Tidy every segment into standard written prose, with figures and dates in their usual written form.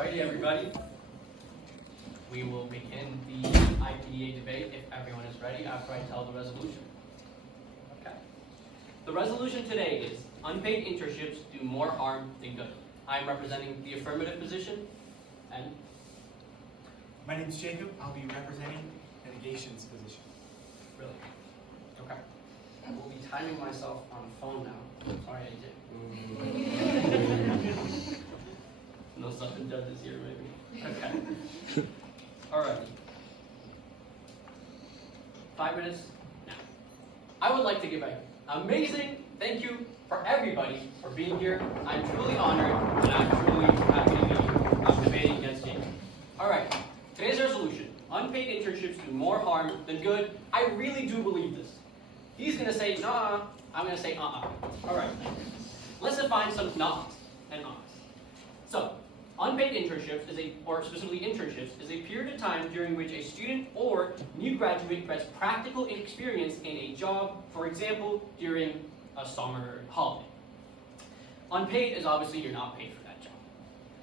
Alrighty, everybody. We will begin the IPDA debate if everyone is ready after I tell the resolution. Okay. The resolution today is unpaid internships do more harm than good. I'm representing the affirmative position, and my name is Jacob. I'll be representing the negations position. Really? Okay. I will be timing myself on a phone now. Sorry, I did. No sudden judges here, maybe. Okay. Alright. 5 minutes now. I would like to give an amazing thank you for everybody for being here. I'm truly honored and I'm truly happy to be here. I'm debating against Jacob. Alright. Today's resolution. Unpaid internships do more harm than good. I really do believe this. He's going to say, nah. I'm going to say, Alright. Let's define some nots and ahs. So, unpaid internships or specifically internships, is a period of time during which a student or new graduate gets practical experience in a job, for example, during a summer holiday. Unpaid is obviously you're not paid for that job.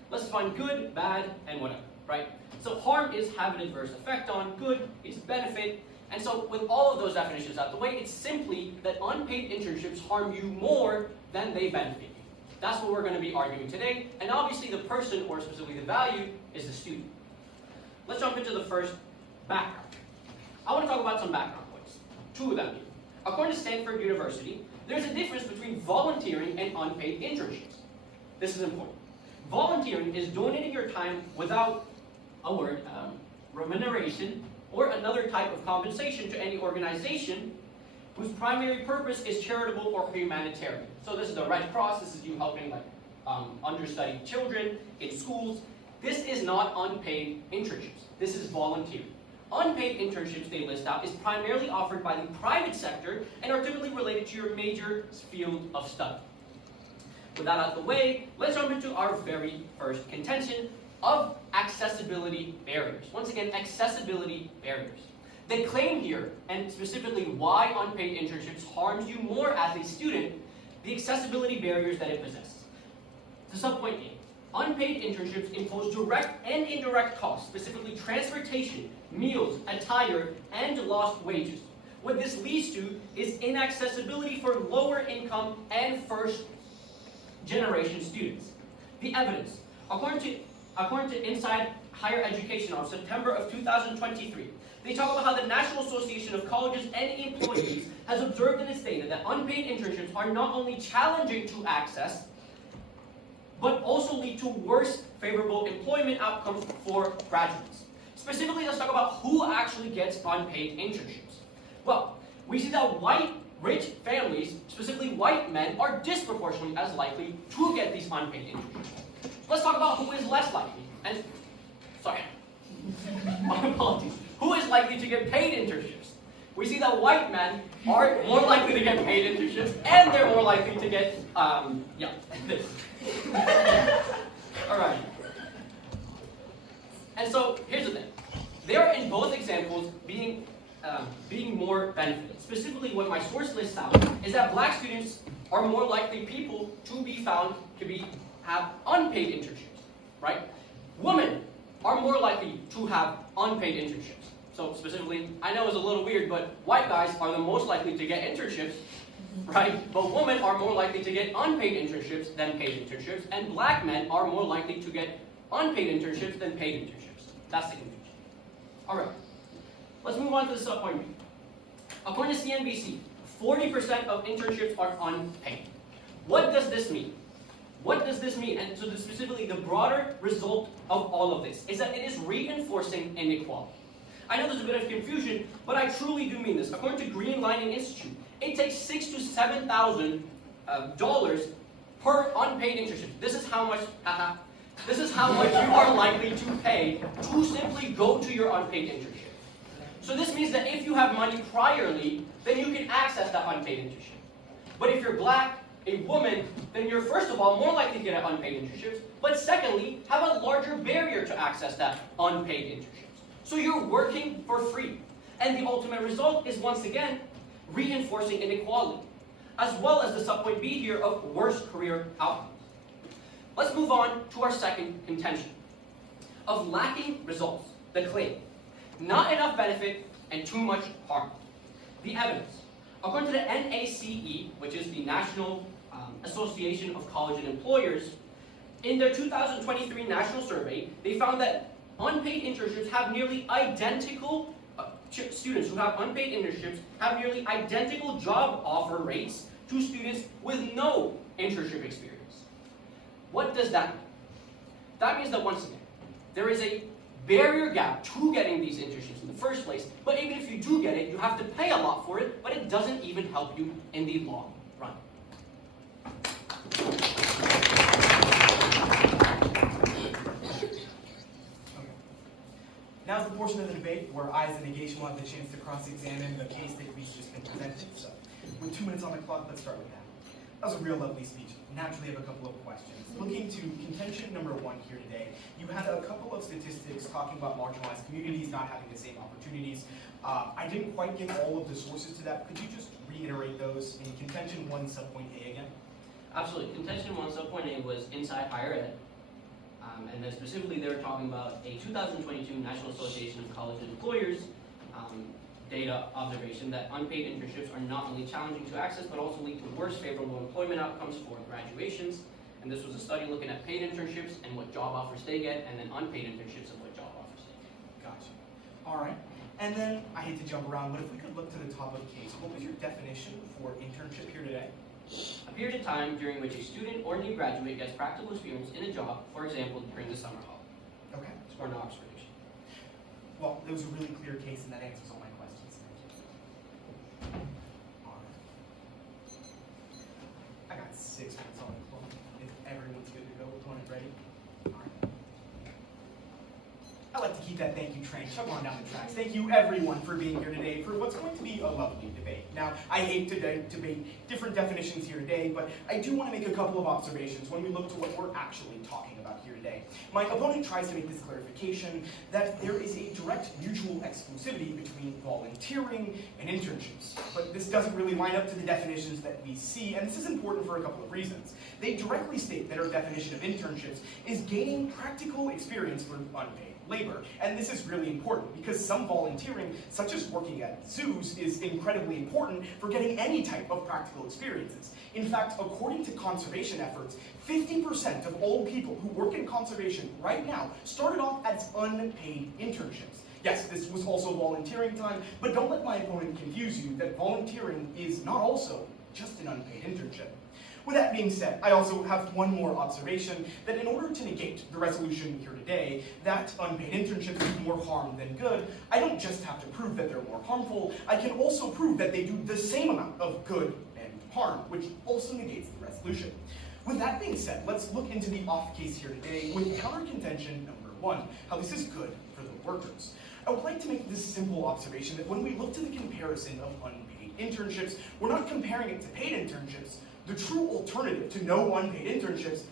Let's define good, bad, and whatever, right? So harm is have an adverse effect on, good is benefit, and so with all of those definitions out the way, it's simply that unpaid internships harm you more than they benefit you. That's what we're going to be arguing today, and obviously the person, or specifically the value, is the student. Let's jump into the first, background. I want to talk about some background points. 2 of them here. According to Stanford University, there's a difference between volunteering and unpaid internships. This is important. Volunteering is donating your time without remuneration, or another type of compensation to any organization whose primary purpose is charitable or humanitarian. So this is the Red Cross, this is you helping understudied children in schools. This is not unpaid internships, this is volunteering. Unpaid internships they list out is primarily offered by the private sector and are typically related to your major field of study. With that out of the way, let's jump into our very first contention of accessibility barriers. Once again, accessibility barriers. The claim here, and specifically why unpaid internships harms you more as a student, the accessibility barriers that it possesses. To subpoint A, unpaid internships impose direct and indirect costs, specifically transportation, meals, attire, and lost wages. What this leads to is inaccessibility for lower income and first generation students. The evidence. According to Inside Higher Education on September of 2023, they talk about how the National Association of Colleges and Employees has observed in its data that unpaid internships are not only challenging to access, but also lead to worse favorable employment outcomes for graduates. Specifically, let's talk about who actually gets unpaid internships. Well, we see that white, rich families, specifically white men, are disproportionately as likely to get these unpaid internships. Let's talk about who is less likely. And, sorry, my apologies. Who is likely to get paid internships? We see that white men are more likely to get paid internships, and they're more likely to get, this. Alright. And so, here's the thing. They are in both examples being more benefited. Specifically, what my source lists out is that black students are more likely people to be found to have unpaid internships, right? Women are more likely to have unpaid internships. So specifically, I know it's a little weird, but white guys are the most likely to get internships, right? But women are more likely to get unpaid internships than paid internships, and black men are more likely to get unpaid internships than paid internships. That's the confusion. Alright, let's move on to the subpoint B. According to CNBC, 40% of internships are unpaid. What does this mean? What does this mean? And so specifically, the broader result of all of this is that it is reinforcing inequality. I know there's a bit of confusion, but I truly do mean this. According to Green Lining Institute, it takes $6,000 to $7,000 per unpaid internship. This is how much you are likely to pay to simply go to your unpaid internship. So this means that if you have money priorly, then you can access that unpaid internship. But if you're black, a woman, then you're first of all more likely to get unpaid internships, but secondly, have a larger barrier to access that unpaid internships. So you're working for free. And the ultimate result is once again reinforcing inequality, as well as the subpoint B here of worse career outcomes. Let's move on to our second contention. of lacking results, the claim. Not enough benefit and too much harm. The evidence. According to the NACE, which is the National Association of College and Employers, in their 2023 national survey, they found that unpaid internships have nearly identical, students who have unpaid internships have nearly identical job offer rates to students with no internship experience. What does that mean? That means that once again, there is a barrier gap to getting these internships in the first place, but even if you do get it, you have to pay a lot for it, but it doesn't even help you in the long run. Now's the portion of the debate where I, as a negation, will have the chance to cross-examine the case that we've just been presented. So, with 2 minutes on the clock, let's start with that. That was a real lovely speech. Naturally, I have a couple of questions. Looking to contention number 1 here today, you had a couple of statistics talking about marginalized communities not having the same opportunities. I didn't quite get all of the sources to that. Could you just reiterate those in contention 1 subpoint A again? Absolutely. Contention 1 subpoint A was inside higher ed. And then specifically they were talking about a 2022 National Association of College and Employers data observation that unpaid internships are not only challenging to access, but also lead to worse favorable employment outcomes for graduations. And this was a study looking at paid internships and what job offers they get, and then unpaid internships and what job offers they get. Gotcha. All right. And then, I hate to jump around, but if we could look to the top of the case, what was your definition for internship here today? A period of time during which a student or new graduate gets practical experience in a job, for example, during the summer holiday. Okay. For an observation. Well, it was a really clear case, and that answers all my questions. Thank you. All right. I got 6 minutes on the clock. If everyone's good to go, one and ready. All right. I like to keep that thank you train chugging on down the tracks. Thank you, everyone, for being here today for what's going to be a lovely debate. Now, I hate to debate different definitions here today, but I do want to make a couple of observations when we look to what we're actually talking about here today. My opponent tries to make this clarification that there is a direct mutual exclusivity between volunteering and internships. But this doesn't really line up to the definitions that we see, and this is important for a couple of reasons. They directly state that our definition of internships is gaining practical experience for unpaid labor. And this is really important because some volunteering, such as working at zoos, is incredibly important for getting any type of practical experiences. In fact, according to conservation efforts, 50% of all people who work in conservation right now started off as unpaid internships. Yes, this was also volunteering time, but don't let my opponent confuse you that volunteering is not also just an unpaid internship. With that being said, I also have one more observation, that in order to negate the resolution here today, that unpaid internships do more harm than good, I don't just have to prove that they're more harmful, I can also prove that they do the same amount of good and harm, which also negates the resolution. With that being said, let's look into the off case here today with counter-contention number 1, how this is good for the workers. I would like to make this simple observation that when we look to the comparison of unpaid internships, we're not comparing it to paid internships. The true alternative to no unpaid internships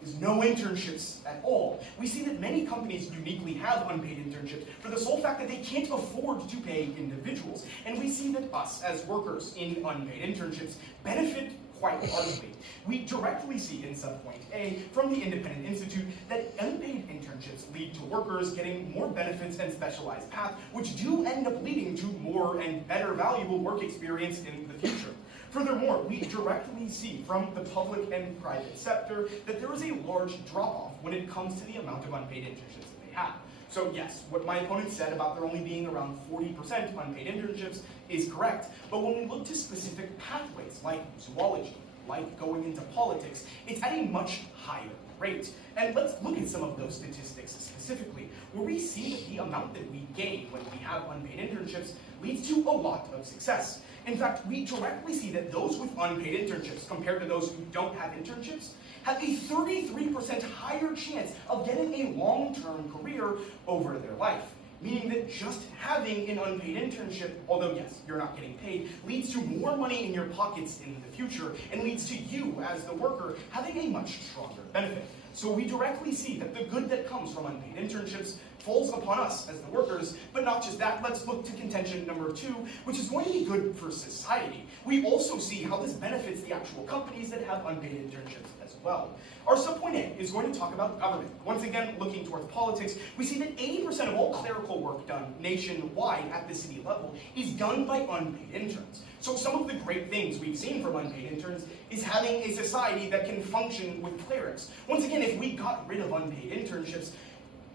is no internships at all. We see that many companies uniquely have unpaid internships for the sole fact that they can't afford to pay individuals. And we see that us, as workers in unpaid internships, benefit quite largely. We directly see in subpoint A from the Independent Institute that unpaid internships lead to workers getting more benefits and specialized paths, which do end up leading to more and better valuable work experience in the future. Furthermore, we directly see from the public and private sector that there is a large drop-off when it comes to the amount of unpaid internships that they have. So yes, what my opponent said about there only being around 40% unpaid internships is correct, but when we look to specific pathways like zoology, like going into politics, it's at a much higher rate. And let's look at some of those statistics specifically, where we see that the amount that we gain when we have unpaid internships leads to a lot of success. In fact, we directly see that those with unpaid internships compared to those who don't have internships have a 33% higher chance of getting a long-term career over their life. Meaning that just having an unpaid internship, although yes, you're not getting paid, leads to more money in your pockets in the future and leads to you, as the worker, having a much stronger benefit. So we directly see that the good that comes from unpaid internships falls upon us as the workers, but not just that. Let's look to contention number 2, which is going to be good for society. We also see how this benefits the actual companies that have unpaid internships as well. Our subpoint A is going to talk about government. Once again, looking towards politics, we see that 80% of all clerical work done nationwide at the city level is done by unpaid interns. So some of the great things we've seen from unpaid interns is having a society that can function with clerics. Once again, if we got rid of unpaid internships,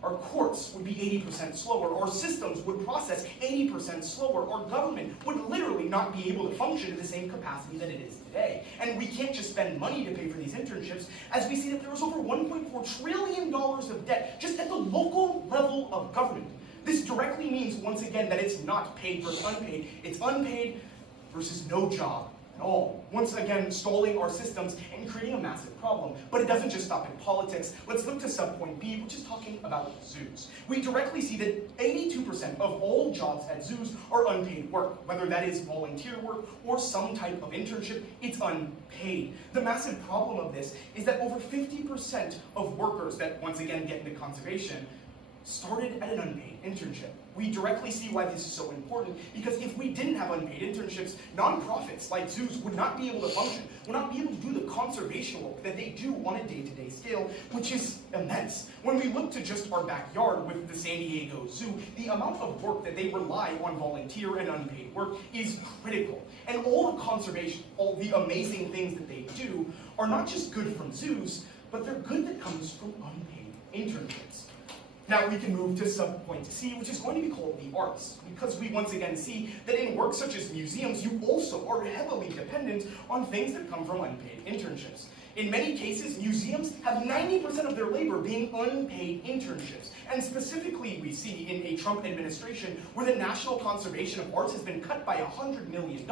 our courts would be 80% slower, our systems would process 80% slower, our government would literally not be able to function at the same capacity that it is today. And we can't just spend money to pay for these internships, as we see that there is over $1.4 trillion of debt just at the local level of government. This directly means, once again, that it's not paid versus unpaid, it's unpaid versus no job at all. Once again, stalling our systems and creating a massive problem. But it doesn't just stop in politics. Let's look to subpoint B, which is talking about zoos. We directly see that 82% of all jobs at zoos are unpaid work. Whether that is volunteer work or some type of internship, it's unpaid. The massive problem of this is that over 50% of workers that, once again, get into conservation started at an unpaid internship. We directly see why this is so important, because if we didn't have unpaid internships, nonprofits like zoos would not be able to function, would not be able to do the conservation work that they do on a day-to-day scale, which is immense. When we look to just our backyard with the San Diego Zoo, the amount of work that they rely on volunteer and unpaid work is critical. And all the conservation, all the amazing things that they do are not just good from zoos, but they're good that comes from unpaid internships. Now we can move to subpoint C, which is going to be called the arts, because we once again see that in work such as museums, you also are heavily dependent on things that come from unpaid internships. In many cases, museums have 90% of their labor being unpaid internships. And specifically, we see in a Trump administration where the National Conservation of Arts has been cut by $100 million,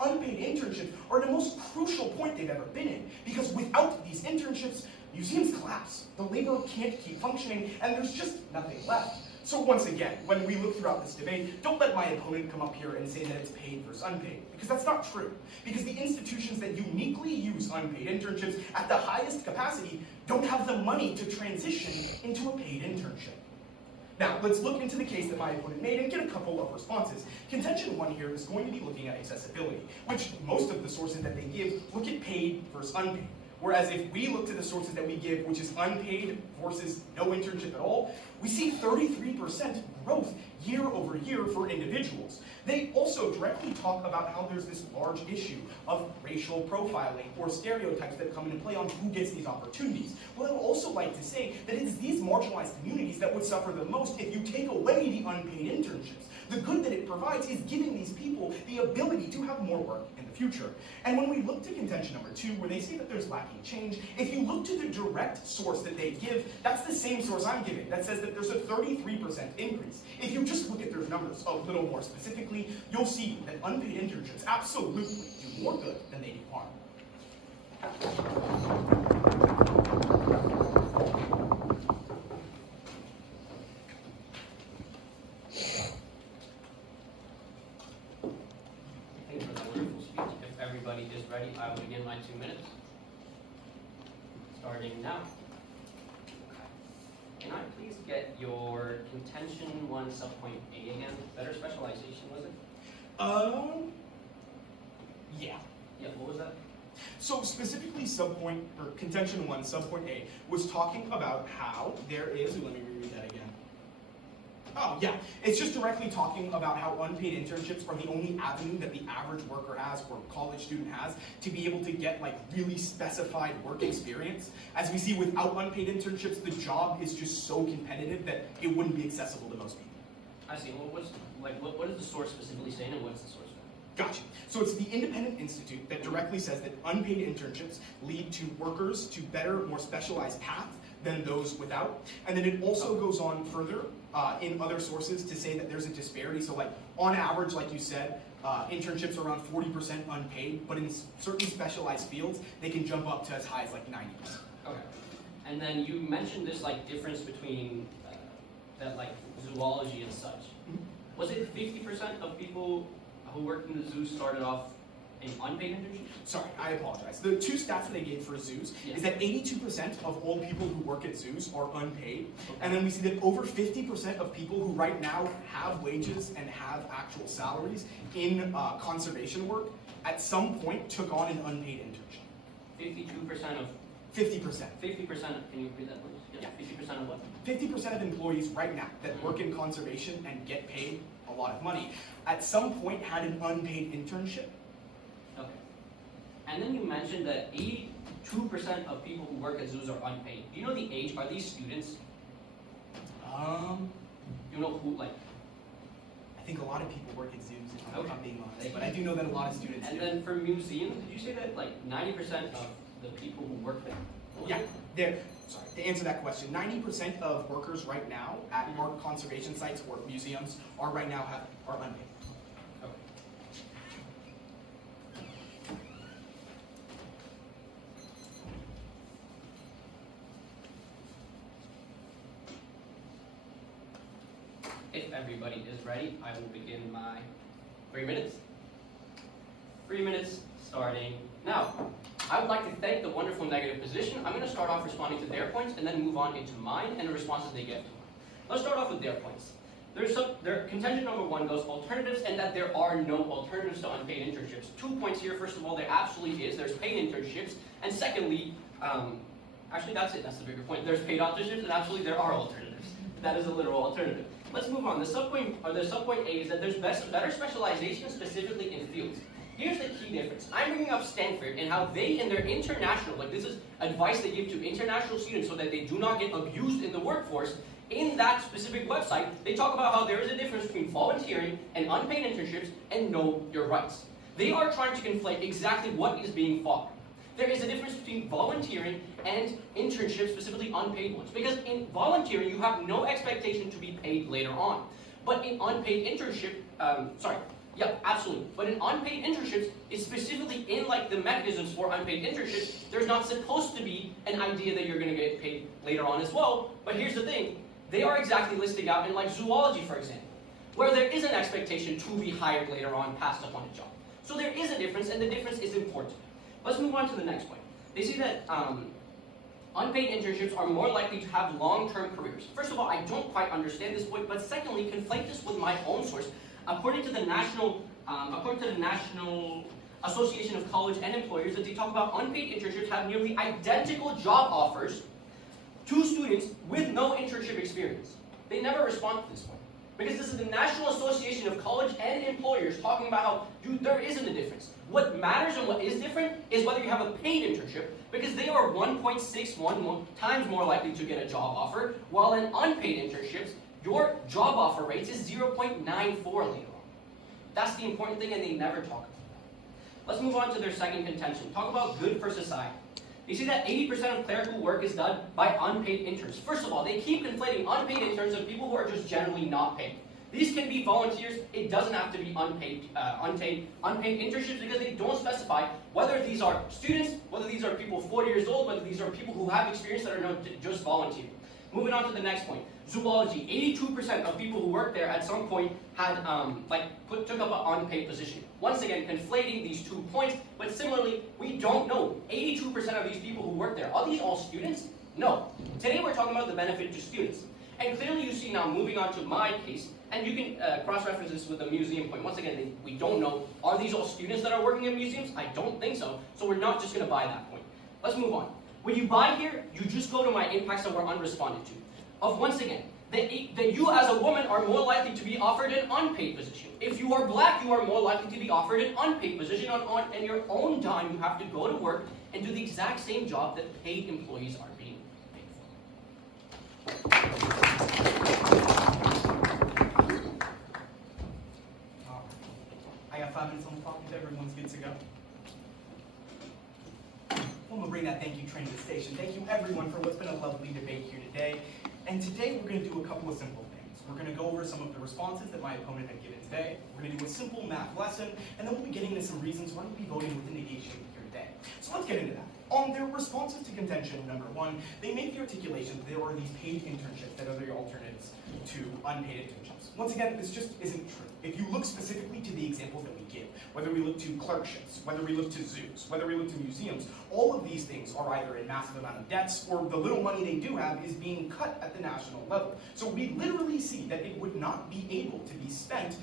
unpaid internships are the most crucial point they've ever been in, because without these internships, museums collapse. The labor can't keep functioning, and there's just nothing left. So once again, when we look throughout this debate, don't let my opponent come up here and say that it's paid versus unpaid, because that's not true. Because the institutions that uniquely use unpaid internships at the highest capacity don't have the money to transition into a paid internship. Now, let's look into the case that my opponent made and get a couple of responses. Contention 1 here is going to be looking at accessibility, which most of the sources that they give look at paid versus unpaid. Whereas if we look to the sources that we give, which is unpaid versus no internship at all, we see 33% growth year over year for individuals. They also directly talk about how there's this large issue of racial profiling or stereotypes that come into play on who gets these opportunities. Well, I would also like to say that it's these marginalized communities that would suffer the most if you take away the unpaid internships. The good that it provides is giving these people the ability to have more work in the future. And when we look to contention number 2, where they say that there's lacking change, if you look to the direct source that they give, that's the same source I'm giving, that says that there's a 33% increase. If you just look at their numbers a little more specifically, you'll see that unpaid internships absolutely do more good than they do harm. Is ready, I will begin my 2 minutes. Starting now. Can I please get your contention 1 subpoint A again? Better specialization, was it? Yeah. Yeah, what was that? So specifically subpoint, or contention 1, subpoint A, was talking about how there is, let me reread that again. Oh, yeah. It's just directly talking about how unpaid internships are the only avenue that the average worker has or college student has to be able to get like really specified work experience. As we see, without unpaid internships, the job is just so competitive that it wouldn't be accessible to most people. I see. Well, what is the source specifically saying, and what's the source for? Gotcha. So it's the Independent Institute that directly says that unpaid internships lead to workers to better, more specialized paths than those without. And then it also goes on further in other sources to say that there's a disparity. So like on average, like you said, internships are around 40% unpaid, but in certain specialized fields, they can jump up to as high as like 90%. Okay. And then you mentioned this like difference between that like zoology and such. Mm-hmm. Was it 50% of people who worked in the zoo started off in unpaid internships? Sorry, I apologize. The two stats that they gave for zoos is that 82% of all people who work at zoos are unpaid, and then we see that over 50% of people who right now have wages and have actual salaries in conservation work at some point took on an unpaid internship. 52% of 50%. 50%. Can you repeat that, please? Yeah. 50% of what? 50% of employees right now that work in conservation and get paid a lot of money at some point had an unpaid internship. Okay. And then you mentioned that 82% of people who work at zoos are unpaid. Do you know the age? Are these students? Do you know who, like? I think a lot of people work at zoos, if I'm being honest, Thank but you. I do know that a lot of students And do. then for museums, did you say that like 90% of the people who work there? Yeah, sorry, to answer that question, 90% of workers right now at more conservation sites or museums are right now are unpaid. Okay. If everybody is ready, I will begin my 3 minutes. 3 minutes starting now. I would like to thank the wonderful negative position. I'm going to start off responding to their points and then move on into mine and the responses they give to mine. Let's start off with their points. Their contention number 1 goes alternatives and that there are no alternatives to unpaid internships. 2 points here. First of all, there absolutely is. There's paid internships. And secondly, actually that's it. That's the bigger point. There's paid internships and actually there are alternatives. That is a literal alternative. Let's move on. The subpoint A is that there's better specialization specifically in fields. Here's the key difference. I'm bringing up Stanford and how they, in their international, like this is advice they give to international students so that they do not get abused in the workforce. In that specific website, they talk about how there is a difference between volunteering and unpaid internships and know your rights. They are trying to conflate exactly what is being fought. There is a difference between volunteering and internships, specifically unpaid ones. Because in volunteering, you have no expectation to be paid later on. But in unpaid internship, yeah, absolutely. But in unpaid internships, it's specifically in like the mechanisms for unpaid internships, there's not supposed to be an idea that you're going to get paid later on as well. But here's the thing, they are exactly listing out in like zoology, for example, where there is an expectation to be hired later on passed up on a job. So there is a difference, and the difference is important. Let's move on to the next point. They say that unpaid internships are more likely to have long-term careers. First of all, I don't quite understand this point, but secondly, conflate this with my own source. According to the National Association of College and Employers, that they talk about unpaid internships have nearly identical job offers to students with no internship experience. They never respond to this point. Because this is the National Association of College and Employers talking about how, dude, there isn't a difference. What matters and what is different is whether you have a paid internship, because they are 1.61 times more likely to get a job offer, while in unpaid internships, your job offer rates is 0.94 later on. That's the important thing, and they never talk about that. Let's move on to their second contention. Talk about good for society. You see that 80% of clerical work is done by unpaid interns. First of all, they keep conflating unpaid interns and people who are just generally not paid. These can be volunteers. It doesn't have to be unpaid internships because they don't specify whether these are students, whether these are people 40 years old, whether these are people who have experience that are not just volunteering. Moving on to the next point. Zoology, 82% of people who work there at some point had took up an unpaid position. Once again, conflating these 2 points, but similarly, we don't know. 82% of these people who work there, are these all students? No. Today we're talking about the benefit to students. And clearly you see now, moving on to my case, and you can cross-reference this with the museum point. Once again, we don't know. Are these all students that are working in museums? I don't think so. So we're not just going to buy that point. Let's move on. When you buy here, you just go to my impacts that were unresponded to. Once again, that you as a woman are more likely to be offered an unpaid position. If you are black, you are more likely to be offered an unpaid position on your own dime. You have to go to work and do the exact same job that paid employees are being paid for. I got 5 minutes on the clock if everyone's good to go. I'm going to bring that thank you train to the station. Thank you everyone for what's been a lovely debate here today. And today we're going to do a couple of simple things. We're going to go over some of the responses that my opponent had given today. We're going to do a simple math lesson, and then we'll be getting into some reasons why we'll be voting with the negation here today. So let's get into that. On their responses to contention number 1, they make the articulation that there are these paid internships that are the alternatives to unpaid internships. Once again, this just isn't true. If you look specifically to the examples that we give, whether we look to clerkships, whether we look to zoos, whether we look to museums, all of these things are either in massive amount of debts or the little money they do have is being cut at the national level. So we literally see that it would not be able to be spent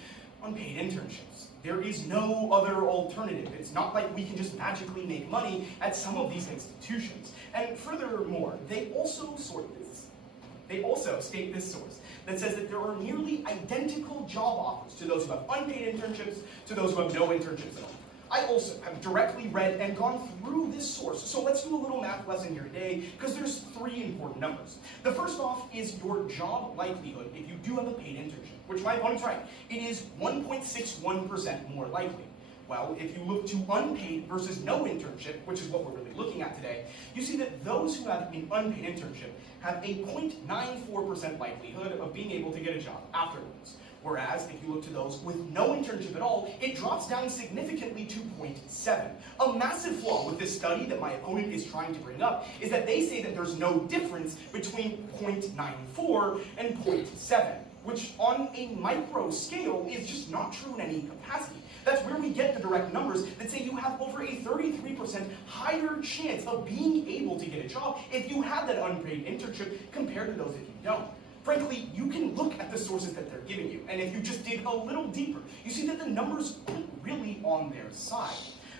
on paid internships. There is no other alternative. It's not like we can just magically make money at some of these institutions. And furthermore, they also state this source that says that there are nearly identical job offers to those who have unpaid internships to those who have no internships at all. I also have directly read and gone through this source, so let's do a little math lesson here today, because there's 3 important numbers. The first off is your job likelihood if you do have a paid internship, which my opponent's right. It is 1.61% more likely. Well, if you look to unpaid versus no internship, which is what we're really looking at today, you see that those who have an unpaid internship have a 0.94% likelihood of being able to get a job afterwards. Whereas, if you look to those with no internship at all, it drops down significantly to 0.7. A massive flaw with this study that my opponent is trying to bring up is that they say that there's no difference between 0.94 and 0.7, which on a micro scale is just not true in any capacity. That's where we get the direct numbers that say you have over a 33% higher chance of being able to get a job if you have that unpaid internship compared to those if you don't. Frankly, you can look at the sources that they're giving you, and if you just dig a little deeper, you see that the numbers aren't really on their side.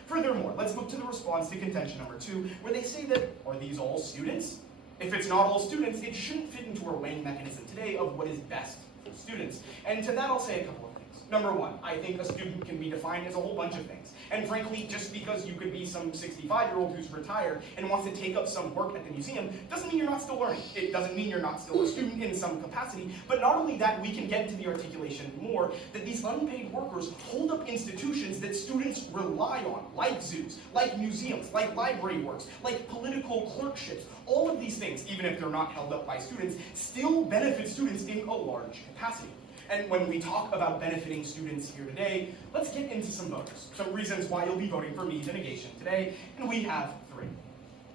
Furthermore, let's look to the response to contention number 2, where they say that, are these all students? If it's not all students, it shouldn't fit into our weighing mechanism today of what is best for students. And to that I'll say a couple of things. Number 1, I think a student can be defined as a whole bunch of things. And frankly, just because you could be some 65-year-old who's retired and wants to take up some work at the museum doesn't mean you're not still learning. It doesn't mean you're not still a student in some capacity. But not only that, we can get into the articulation more that these unpaid workers hold up institutions that students rely on, like zoos, like museums, like library works, like political clerkships. All of these things, even if they're not held up by students, still benefit students in a large capacity. And when we talk about benefiting students here today, let's get into some voters, some reasons why you'll be voting for me litigation today, and we have 3.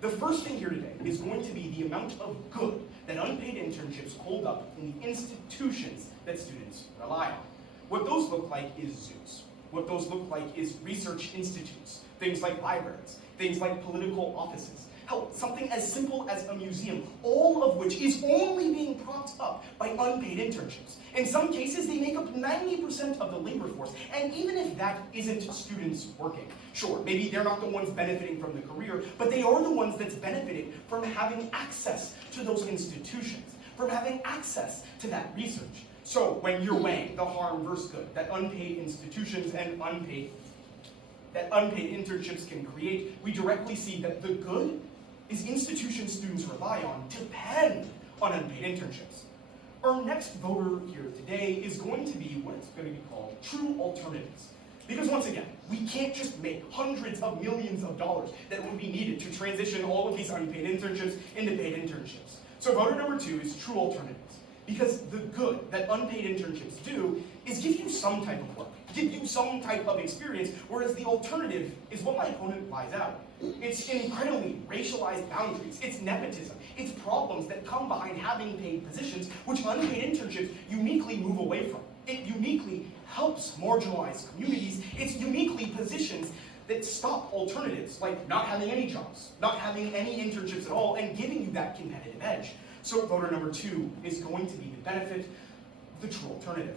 The first thing here today is going to be the amount of good that unpaid internships hold up in the institutions that students rely on. What those look like is zoos. What those look like is research institutes, things like libraries, things like political offices. Hell, something as simple as a museum, all of which is only being propped up by unpaid internships. In some cases, they make up 90% of the labor force, and even if that isn't students working, sure, maybe they're not the ones benefiting from the career, but they are the ones that's benefiting from having access to those institutions, from having access to that research. So when you're weighing the harm versus good that unpaid institutions and unpaid internships can create, we directly see that the good is institutions students rely on depend on unpaid internships. Our next voter here today is going to be what it's going to be called true alternatives. Because once again, we can't just make hundreds of millions of dollars that would be needed to transition all of these unpaid internships into paid internships. So voter number 2 is true alternatives. Because the good that unpaid internships do is give you some type of work, give you some type of experience, whereas the alternative is what my opponent lies out. It's incredibly racialized boundaries, it's nepotism, it's problems that come behind having paid positions, which unpaid internships uniquely move away from. It uniquely helps marginalized communities, it's uniquely positions that stop alternatives, like not having any jobs, not having any internships at all, and giving you that competitive edge. So voter number 2 is going to be the benefit of the true alternative.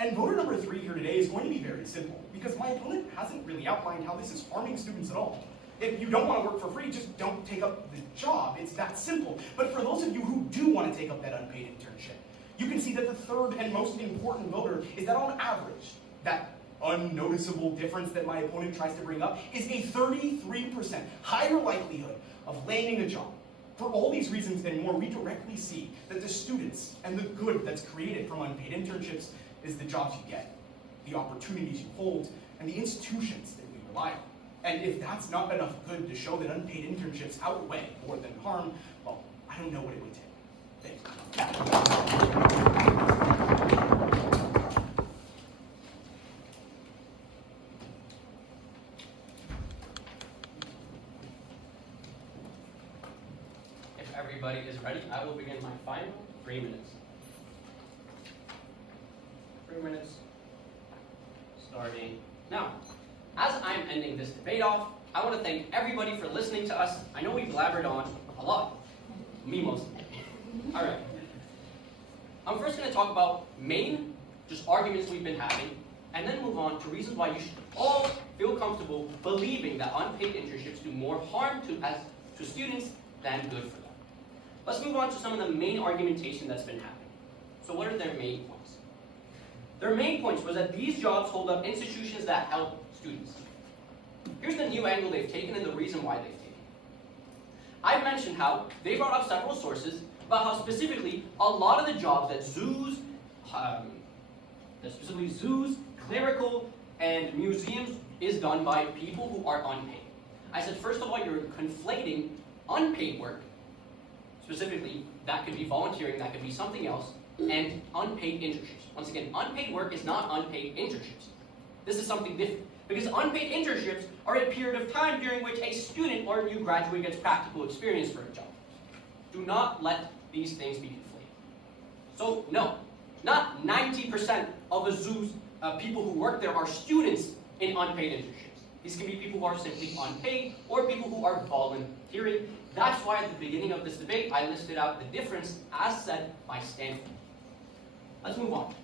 And voter number 3 here today is going to be very simple, because my opponent hasn't really outlined how this is harming students at all. If you don't want to work for free, just don't take up the job. It's that simple. But for those of you who do want to take up that unpaid internship, you can see that the third and most important voter is that on average, that unnoticeable difference that my opponent tries to bring up is a 33% higher likelihood of landing a job. For all these reasons and more, we directly see that the students and the good that's created from unpaid internships is the jobs you get, the opportunities you hold, and the institutions that we rely on. And if that's not enough good to show that unpaid internships outweigh more than harm, well, I don't know what it would take. If everybody is ready, I will begin my final 3 minutes. Starting now. As I'm ending this debate off, I want to thank everybody for listening to us. I know we blabbered on a lot. Me mostly. All right. I'm first going to talk about main, just arguments we've been having, and then move on to reasons why you should all feel comfortable believing that unpaid internships do more harm to students than good for them. Let's move on to some of the main argumentation that's been happening. So what are their main points? Their main points was that these jobs hold up institutions that help students. Here's the new angle they've taken and the reason why they've taken it. I mentioned how they brought up several sources about how specifically a lot of the jobs that zoos, clerical, and museums is done by people who are unpaid. I said, first of all, you're conflating unpaid work, specifically, that could be volunteering, that could be something else, and unpaid internships. Once again, unpaid work is not unpaid internships. This is something different. Because unpaid internships are a period of time during which a student or a new graduate gets practical experience for a job. Do not let these things be conflated. So, no, not 90% of a zoo's people who work there are students in unpaid internships. These can be people who are simply unpaid or people who are volunteering. That's why at the beginning of this debate, I listed out the difference as said by Stanford. Let's move on.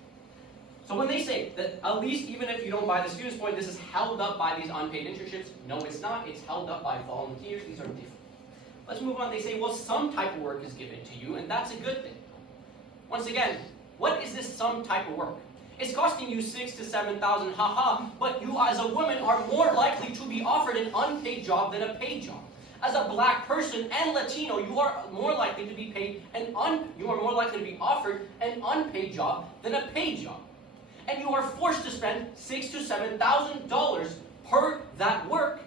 So when they say that at least even if you don't buy the student's point, this is held up by these unpaid internships, no it's not, it's held up by volunteers, these are different. Let's move on, they say, well, some type of work is given to you, and that's a good thing. Once again, what is this some type of work? It's costing you $6,000 to $7,000, haha, but you as a woman are more likely to be offered an unpaid job than a paid job. As a black person and Latino, you are more likely to be paid you are more likely to be offered an unpaid job than a paid job. And you are forced to spend $6,000 to $7,000 per that work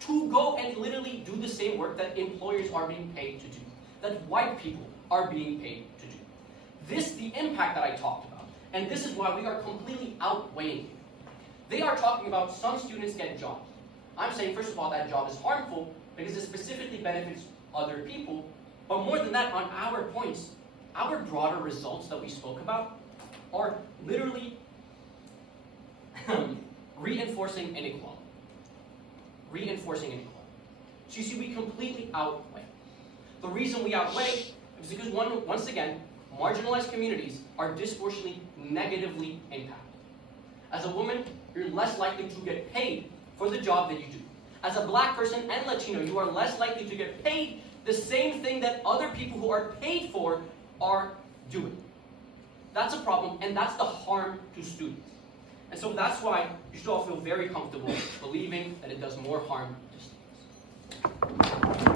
to go and literally do the same work that employers are being paid to do, that white people are being paid to do. This is the impact that I talked about, and this is why we are completely outweighing it. They are talking about some students get jobs. I'm saying, first of all, that job is harmful because it specifically benefits other people, but more than that, on our points, our broader results that we spoke about are literally reinforcing inequality. Reinforcing inequality. So you see, we completely outweigh. The reason we outweigh is because, once again, marginalized communities are disproportionately negatively impacted. As a woman, you're less likely to get paid for the job that you do. As a black person and Latino, you are less likely to get paid the same thing that other people who are paid for are doing. That's a problem, and that's the harm to students. And so that's why you should all feel very comfortable believing that it does more harm to students.